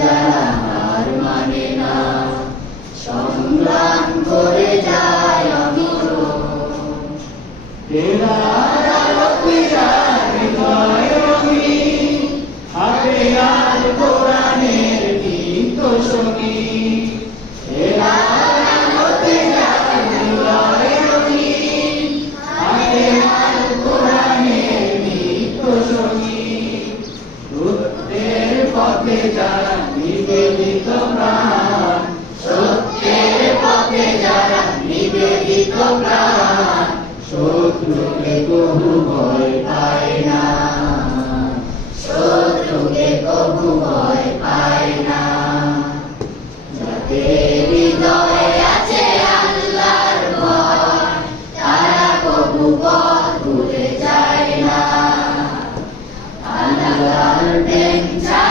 হার মানে না সংগ্রাম করে যায় অমর তেরা তেরা হৃদয় রঙিন হাতে আল কোরআনের গীত সঙ্গী তেরা শত্রুকে কবু ভয় পায় না। শত্রুকে কবু ভয় পায় না যাদের হৃদয়ে আছে আল্লাহর ভয়, তারা কবু পথ ভুলে যায় না। আল্লাহর ডেঞ্জার